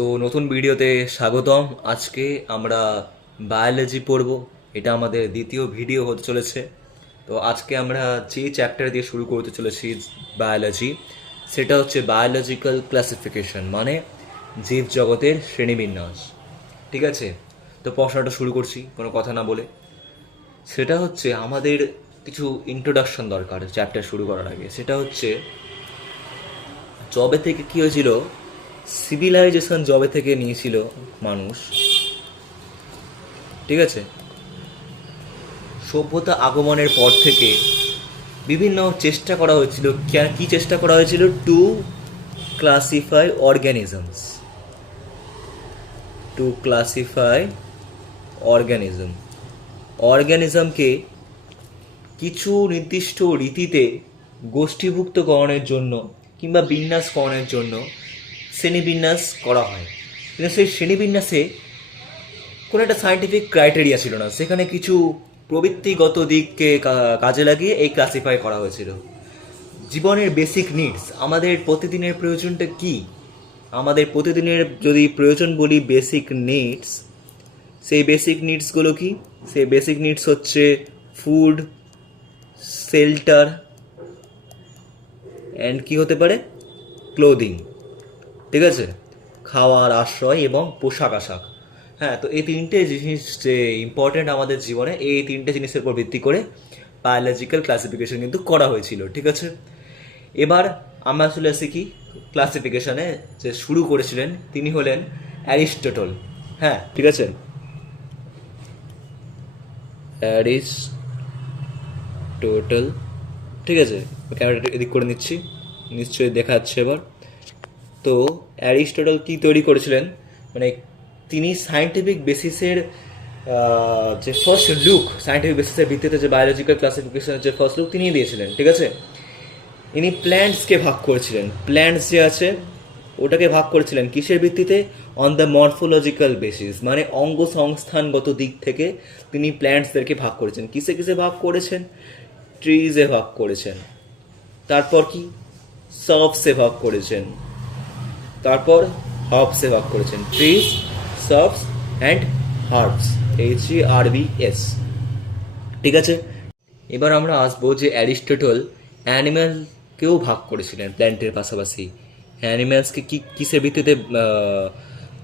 তো নতুন ভিডিওতে স্বাগতম। আজকে আমরা বায়োলজি পড়ব। এটা আমাদের দ্বিতীয় ভিডিও হতে চলেছে। তো আজকে আমরা যে চ্যাপ্টার দিয়ে শুরু করতে চলেছি বায়োলজি, সেটা হচ্ছে বায়োলজিক্যাল ক্লাসিফিকেশন, মানে জীবজগতের শ্রেণীবিন্যাস। ঠিক আছে, তো পড়াশোনাটা শুরু করছি কোনো কথা না বলে। সেটা হচ্ছে আমাদের কিছু ইন্ট্রোডাকশন দরকার চ্যাপ্টার শুরু করার আগে। সেটা হচ্ছে জবে থেকে কী হয়েছিল, সিভিলাইজেশন জবে থেকে নিয়েছিল মানুষ। ঠিক আছে, সভ্যতা আগমনের পর থেকে বিভিন্ন চেষ্টা করা হয়েছিল। কি চেষ্টা করা হয়েছিল? To classify organisms, to classify organism. অর্গ্যানিজমকে কিছু নির্দিষ্ট রীতিতে গোষ্ঠীভুক্তকরণের জন্য কিংবা বিন্যাসকরণের জন্য শ্রেণীবিন্যাস করা হয়। কিন্তু সেই শ্রেণীবিন্যাসে কোনো একটা সায়েন্টিফিক ক্রাইটেরিয়া ছিল না, সেখানে কিছু প্রবৃত্তিগত দিককে কাজে লাগিয়ে এই ক্লাসিফাই করা হয়েছিল। জীবনের বেসিক নিডস, আমাদের প্রতিদিনের প্রয়োজনটা কি? আমাদের প্রতিদিনের যদি প্রয়োজন বলি বেসিক নিডস, সেই বেসিক নিডসগুলো কি? সেই বেসিক নিডস হচ্ছে ফুড, শেল্টার অ্যান্ড কি হতে পারে, ক্লোদিং। ঠিক আছে, খাওয়ার, আশ্রয় এবং পোশাক আশাক। হ্যাঁ, তো এই তিনটে জিনিস যে ইম্পর্টেন্ট আমাদের জীবনে, এই তিনটে জিনিসের উপর ভিত্তি করে বায়োলজিক্যাল ক্লাসিফিকেশন কিন্তু করা হয়েছিল। ঠিক আছে, এবার আমরা চলে আসি কি ক্লাসিফিকেশনে। যে শুরু করেছিলেন তিনি হলেন অ্যারিস্টটল। হ্যাঁ, ঠিক আছে, অ্যারিস্টোটল। ঠিক আছে, ক্যামেরাটা এদিক করে নিচ্ছি, নিশ্চয়ই দেখা যাচ্ছে এবার। তো অ্যারিস্টটল কি তৈরি করেছিলেন, মানে তিনি সায়েন্টিফিক বেসিসের যে ফার্স্ট লুক, সায়েন্টিফিক বেসিসের ভিত্তিতে যে বায়োলজিক্যাল ক্লাসিফিকেশনের যে ফার্স্ট লুক তিনি দিয়েছিলেন। ঠিক আছে, ইনি প্ল্যান্টসকে ভাগ করেছিলেন। প্ল্যান্টস যে আছে ওটাকে ভাগ করেছিলেন কিসের ভিত্তিতে? অন দ্য মরফোলজিক্যাল বেসিস, মানে অঙ্গ সংস্থানগত দিক থেকে তিনি প্ল্যান্টসদেরকে ভাগ করেছেন। কিসে কিসে ভাগ করেছেন? ট্রিজে ভাগ করেছেন, তারপর কি সার্ভসে ভাগ করেছেন, তারপর হার্বসে ভাগ করেছেন। Trees, serves and herbs, HERBS। ঠিক আছে, এবার আমরা আসবো যে অ্যারিস্টটল অ্যানিম্যালকেও ভাগ করেছিলেন প্ল্যান্টের পাশাপাশি। অ্যানিম্যালসকে কি কিসের ভিত্তিতে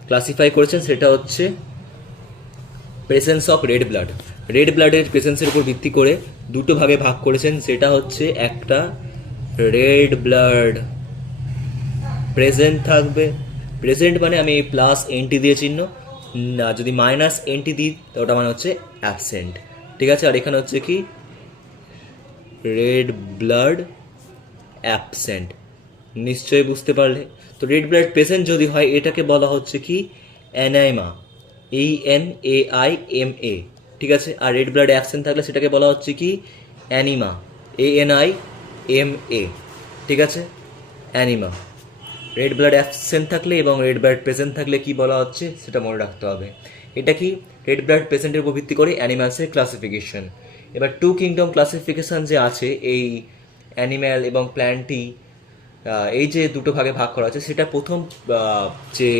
ক্লাসিফাই করেছেন? সেটা হচ্ছে presence of red blood. Red ব্লাডের প্রেসেন্সের উপর ভিত্তি করে দুটো ভাগে ভাগ করেছেন। সেটা হচ্ছে একটা রেড ব্লাড প্রেজেন্ট থাকবে, প্রেজেন্ট মানে আমি প্লাস এনটি দিয়ে চিহ্ন, না যদি মাইনাস এনটি দিই তো ওটা মানে হচ্ছে অ্যাবসেন্ট। ঠিক আছে, আর এখানে হচ্ছে কি রেড ব্লাড অ্যাবসেন্ট। নিশ্চয়ই বুঝতে পারলে। তো রেড ব্লাড প্রেজেন্ট যদি হয় এটাকে বলা হচ্ছে কি অ্যানাইমা, ANAIMA। ঠিক আছে, আর রেড ব্লাড অ্যাবসেন্ট থাকলে সেটাকে বলা হচ্ছে কি অ্যানিমা, ANIMA। ঠিক আছে, অ্যানিমা। রেড ব্লাড অ্যাবসেন্ট থাকলে এবং রেড ব্লাড প্রেজেন্ট থাকলে কি বলা হচ্ছে সেটা মনে রাখতে হবে। এটা কি রেড ব্লাড প্রেজেন্টের উপর ভিত্তি করে অ্যানিমালসের ক্লাসিফিকেশন। এবার টু কিংডম ক্লাসিফিকেশন যে আছে এই অ্যানিম্যাল এবং প্ল্যান্টই, এই যে দুটো ভাগে ভাগ করা আছে, সেটা প্রথম যে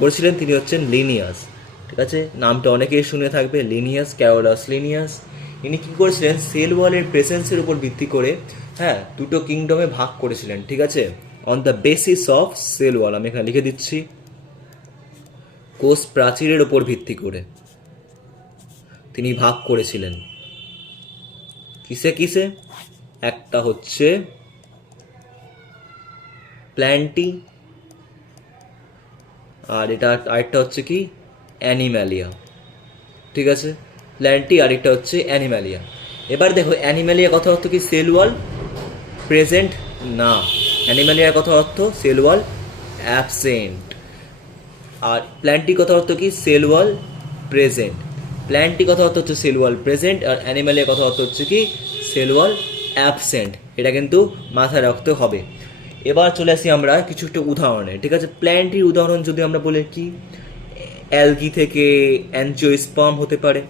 করেছিলেন তিনি হচ্ছেন লিনিয়াস। ঠিক আছে, নামটা অনেকেই শুনে থাকবে, লিনিয়াস, ক্যারোলাস লিনিয়াস। ইনি কী করেছিলেন? সেল ওয়ালের প্রেসেন্সের উপর ভিত্তি করে হ্যাঁ দুটো কিংডমে ভাগ করেছিলেন। ঠিক আছে, on the basis of cell wall, আমি এখানে লিখে দিচ্ছি, কোষ প্রাচীরের ওপর ভিত্তি করে তিনি ভাগ করেছিলেন। কিসে কিসে? একটা হচ্ছে প্ল্যান্টি, আর এটা আরেকটা হচ্ছে কি অ্যানিম্যালিয়া। ঠিক আছে, প্ল্যান্টি আরেকটা হচ্ছে অ্যানিম্যালিয়া। এবার দেখো অ্যানিম্যালিয়া কথা অর্থ কি সেল ওয়াল প্রেজেন্ট না, অ্যানিম্যালিয়ার কথা অর্থ সেল ওয়াল অ্যাবসেন্ট। আর প্ল্যান্টি কথা অর্থ কি সেল ওয়াল প্রেজেন্ট। প্ল্যান্টি কথা অর্থ হচ্ছে সেল ওয়াল প্রেজেন্ট, আর অ্যানিম্যালিয়ার কথা অর্থ হচ্ছে কি সেল ওয়াল অ্যাবসেন্ট। এটা কিন্তু মাথায় রাখতে হবে। এবার চলে আসি আমরা কিছু একটা উদাহরণে। ঠিক আছে, প্ল্যান্টির উদাহরণ যদি আমরা বলি কি অ্যালগি থেকে অ্যানজিওস্পার্ম হতে পারে।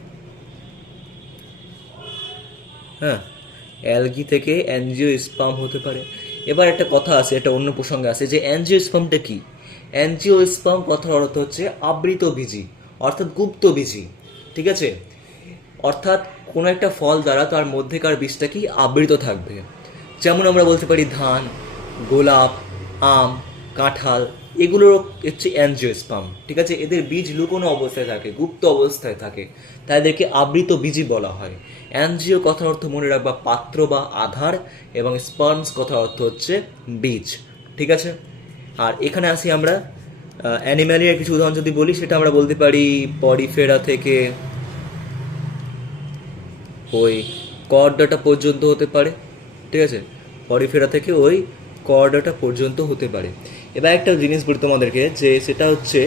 হ্যাঁ, অ্যালগি থেকে অ্যানজিওস্পার্ম হতে পারে। এবার একটা কথা আছে, একটা অন্য প্রসঙ্গে আছে যে অ্যানজিওস্পার্মটা কি। অ্যাঞ্জিওস্পার্ম কথার অর্থ হচ্ছে আবৃতবীজী, অর্থাৎ গুপ্তবীজী। ঠিক আছে, অর্থাৎ কোনো একটা ফল দ্বারা তার মধ্যেকার বীজটা কি আবৃত থাকবে। যেমন আমরা বলতে পারি ধান, গোলাপ, আম, কাঁঠাল, এগুলোর হচ্ছে অ্যাঞ্জিওস্পার্ম। ঠিক আছে, এদের বীজ লুকোনো অবস্থায় থাকে, গুপ্ত অবস্থায় থাকে, তাই এদেরকে আবৃত বীজই বলা হয়। অ্যাঞ্জিও কথার অর্থ মনে রাখবা পাত্র বা আধার, এবং স্পার্মস কথার অর্থ হচ্ছে বীজ। ঠিক আছে, আর এখানে আসি আমরা অ্যানিম্যালিয়ার কিছু উদাহরণ যদি বলি, সেটা আমরা বলতে পারি পরিফেরা থেকে ওই কর্ডাটা পর্যন্ত হতে পারে। ঠিক আছে, পরিফেরা থেকে ওই কর্ডাটা পর্যন্ত হতে পারে। এবার একটা জিনিস বলি তোমাদেরকে, যে সেটা হচ্ছে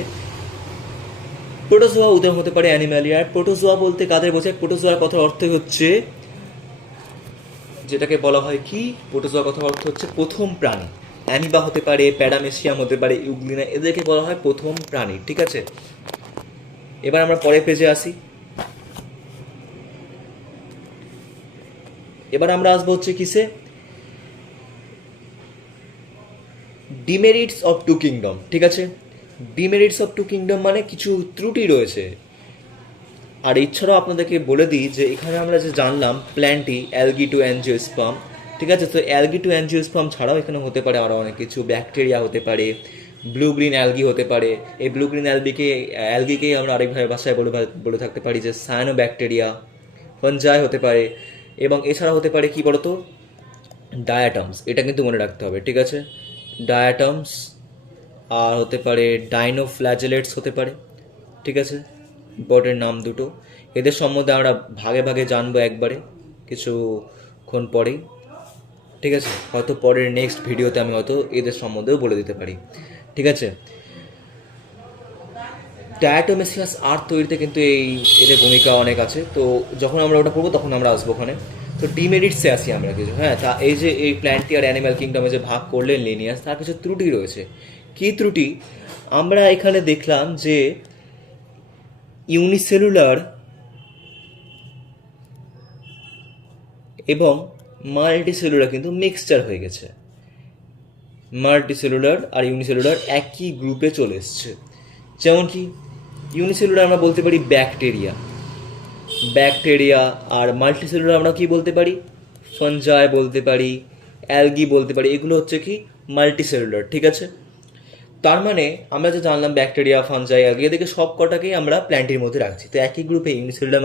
প্রোটোজোয়া উদাহরণ হতে পারে অ্যানিম্যালিয়ার। প্রোটোজোয়া বলতে কাদের বোঝায়? প্রোটোজোয়ার কথার অর্থ হচ্ছে যেটাকে বলা হয় কি, প্রোটোজোয়া কথার অর্থ হচ্ছে প্রথম প্রাণী। অ্যামিবা হতে পারে, প্যারামেসিয়াম হতে পারে, ইউগ্লিনা, এদেরকে বলা হয় প্রথম প্রাণী। ঠিক আছে, এবার আমরা পরের পেজে আসি। এবার আমরা আসবো হচ্ছে কিসে, ডিমেরিটস অফ টু কিংডম। ঠিক আছে, ডিমেরিটস অফ টু কিংডম মানে কিছু ত্রুটি রয়েছে। আর এছাড়াও আপনাদেরকে বলে দিই যে এখানে আমরা যে জানলাম প্ল্যান্টি, অ্যালগি টু অ্যাঞ্জিওস্পার্ম। ঠিক আছে, তো অ্যালগি টু অ্যাঞ্জিওস্পার্ম ছাড়াও এখানে হতে পারে আরও অনেক কিছু, ব্যাকটেরিয়া হতে পারে, ব্লু গ্রিন অ্যালগি হতে পারে। এই ব্লু গ্রিন অ্যালগিকেই আমরা আরেকভাবে ভাষায় বলে থাকতে পারি যে সায়ানো ব্যাকটেরিয়া, ফানজাই হতে পারে, এবং এছাড়া হতে পারে কি বলতো, ডায়াটমস। এটা কিন্তু মনে রাখতে হবে। ঠিক আছে, ডায়াটমস, আর হতে পারে ডাইনোফ্ল্যাজেলেটস হতে পারে। ঠিক আছে, ইম্পর্টেন্ট নাম দুটো। এদের সম্বন্ধে আমরা ভাগে ভাগে জানবো একবারে কিছুক্ষণ পরেই। ঠিক আছে, হয়তো পরের নেক্সট ভিডিওতে আমি হয়তো এদের সম্বন্ধেও বলে দিতে পারি। ঠিক আছে, ডায়াটোমেসিয়াস আর্ট তৈরিতে কিন্তু এদের ভূমিকা অনেক আছে। তো যখন আমরা ওটা পড়বো তখন আমরা আসবো ওখানে। তো ডিমেরিটসে আসি আমরা কিছু। হ্যাঁ, তা এই যে এই প্ল্যান্টি আর অ্যানিম্যাল কিংডমে যে ভাগ করলেন লিনিয়াস, তার কিছু ত্রুটি রয়েছে। কী ত্রুটি? আমরা এখানে দেখলাম যে ইউনিসেলুলার এবং মাল্টিসেলুলার কিন্তু মিক্সচার হয়ে গেছে। মাল্টিসেলুলার আর ইউনিসেলুলার একই গ্রুপে চলে এসছে। যেমন কি ইউনিসেলুলার আমরা বলতে পারি ব্যাকটেরিয়া, আর মাল্টিসেলুলার আমরা কি বলতে পারি, ফানজাই বলতে পারি, অ্যালগি বলতে পারি। এগুলো হচ্ছে কি মাল্টিসেলুলার। ঠিক আছে, তার মানে আমরা যে জানলাম ব্যাকটেরিয়া, ফানজাই, অ্যালগি, এদেরকে সব কটাকেই আমরা প্ল্যান্টের মধ্যে রাখছি। তো একই গ্রুপে ইউনিসেলুলার,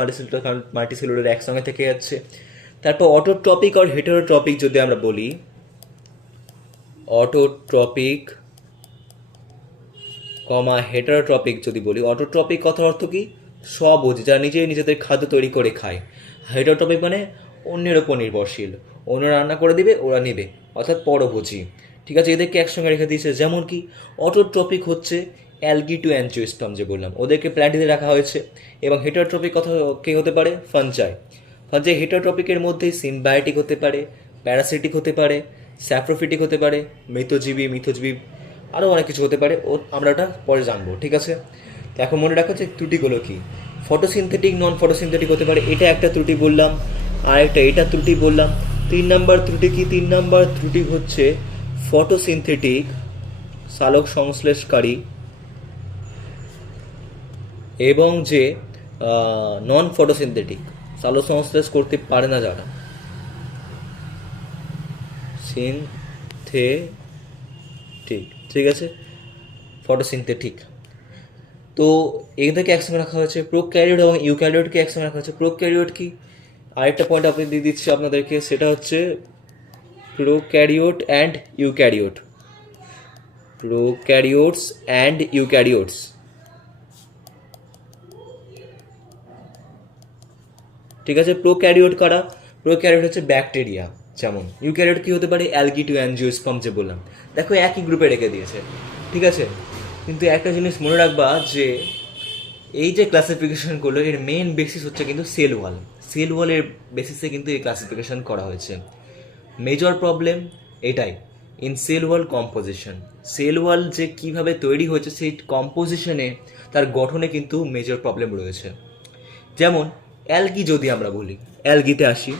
মাল্টিসেলুলার একসঙ্গে থেকে যাচ্ছে। তারপর অটোট্রপিক আর হেটারোট্রপিক যদি আমরা বলি, অটোট্রপিক হেটারোট্রপিক যদি বলি, অটোট্রপিক কথার অর্থ কি, স্বভোজী, যারা নিজেদের খাদ্য তৈরি করে খায়। হেটারোট্রপিক মানে অন্যের ওপর নির্ভরশীল, অন্য রান্না করে দিবে ওরা নেবে, অর্থাৎ পরভোজী। ঠিক আছে, এদেরকে একসঙ্গে রেখে দিয়েছে। যেমন কি অটোট্রপিক হচ্ছে অ্যালগি টু অ্যাঞ্জিওস্পার্ম যে বললাম, ওদেরকে প্ল্যান্টিতে রাখা হয়েছে। এবং হেটারোট্রপিক কথা কে হতে পারে, ফানজাই। হেটারোট্রপিকের মধ্যে সিম্বায়োটিক হতে পারে, প্যারাসিটিক হতে পারে, স্যাপ্রোফিটিক হতে পারে, মিথজীবী, আরও অনেক কিছু হতে পারে। আমরা ওটা পরে জানবো। ঠিক আছে, তো এখন মনে রাখো যে ত্রুটিগুলো কি। ফটোসিনথেটিক, নন ফটোসিনথেটিক হতে পারে, এটা একটা ত্রুটি বললাম। আর একটা এটা ত্রুটি বললাম। 3 নম্বর ত্রুটি কি? 3 নম্বর ত্রুটি হচ্ছে ফটোসিনথেটিক, সালোক সংশ্লেষকারী, এবং যে নন ফটোসিনথেটিক, সালোক সংশ্লেষ করতে পারে না যারা, সিনথেটিক। ঠিক আছে, ফটোসিনথেটিক। তো এদেরকে একসঙ্গে রাখা হয়েছে। প্রোক্যারিওট এবং ইউক্যারিওটকে একসঙ্গে রাখা হয়েছে। প্রোক্যারিওট কি, আরেকটা পয়েন্ট আপনি দিয়ে দিচ্ছি আপনাদেরকে, সেটা হচ্ছে প্রোক্যারিওট অ্যান্ড ইউক্যারিওটস। ঠিক আছে, প্রোক্যারিওট কারা? প্রোক্যারিওট হচ্ছে ব্যাকটেরিয়া। যেমন ইউক্যারিওট কি হতে পারে, অ্যালগি টু অ্যাঞ্জিওস্পার্ম যে বললাম, দেখো একই গ্রুপে রেখে দিয়েছে। ঠিক আছে, কিন্তু একটা জিনিস মনে রাখবা যে এই যে ক্লাসিফিকেশন করলো, এর মেন বেসিস হচ্ছে কিন্তু সেল ওয়ালের বেসিসে কিন্তু এই ক্লাসিফিকেশন করা হয়েছে। মেজর প্রবলেম এটাই, in cell wall composition. Cell wall যে কিভাবে তৈরি হয়েছে সেই কম্পোজিশনে, তার গঠনে কিন্তু মেজর প্রবলেম রয়েছে। যেমন অ্যালগি যদি আমরা বলি, অ্যালগিতে আসি।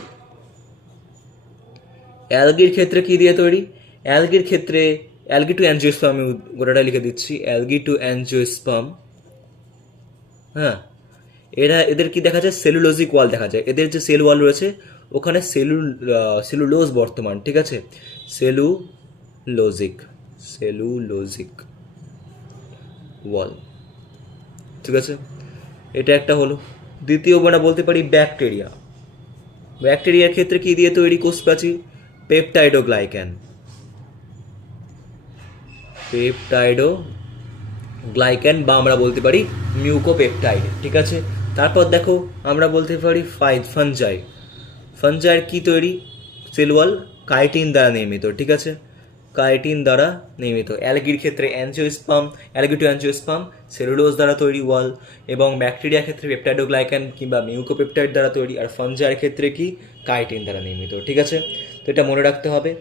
অ্যালগির ক্ষেত্রে কি দিয়ে তৈরি? অ্যালগির ক্ষেত্রে অ্যালগি টু অ্যাঞ্জিওস্পার্ম, আমি গোটাটা লিখে দিচ্ছি, অ্যালগি টু অ্যাঞ্জিওস্পার্ম। হ্যাঁ, এদের কি দেখা যায়, সেলুলোজিক ওয়াল দেখা যায়, এদের যে সেল ওয়াল রয়েছে ওখানে সেলুলোজ বর্তমান, ঠিক আছে, সেলুলোজিক সেলুলোজিক ওয়াল, ঠিক আছে, এটা একটা হলো। দ্বিতীয় আমরা বলতে পারি ব্যাকটেরিয়া। ব্যাকটেরিয়ার ক্ষেত্রে কি দিয়ে তৈরি কোষপ্রাচীর? পেপটাইডোগ্লাইক্যান, পেপটাইডোগ্লাইক্যান বা আমরা বলতে পারি মিউকোপেপটাইড, ঠিক আছে। তারপর দেখো আমরা বলতে পারি ফানজাই। ফানজাইয়ের কি তৈরি সেল ওয়াল? কাইটিন দ্বারা নির্মিত, ঠিক আছে, কাইটিন দ্বারা নির্মিত। অ্যালগির ক্ষেত্রে angiosperm, algae to angiosperm cellulose দ্বারা তৈরি ওয়াল, এবং ব্যাকটেরিয়ার ক্ষেত্রে পেপটাইডোগ্লাইক্যান কিংবা মিউকোপেপটাইড দ্বারা তৈরি, আর ফানজাইয়ের ক্ষেত্রে কি কাইটিন দ্বারা নির্মিত, ঠিক আছে। তো এটা মনে রাখতে হবে।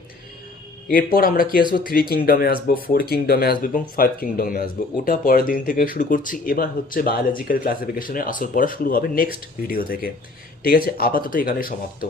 এরপর আমরা কি আসবো, 3 কিংডমে আসবো, 4 কিংডমে আসবো এবং 5 কিংডমে আসবো, ওটা পরের দিন থেকে শুরু করছি। এবার হচ্ছে বায়োলজিক্যাল ক্লাসিফিকেশনের আসল পড়া শুরু হবে নেক্সট ভিডিও থেকে, ঠিক আছে। আপাতত এখানে সমাপ্ত।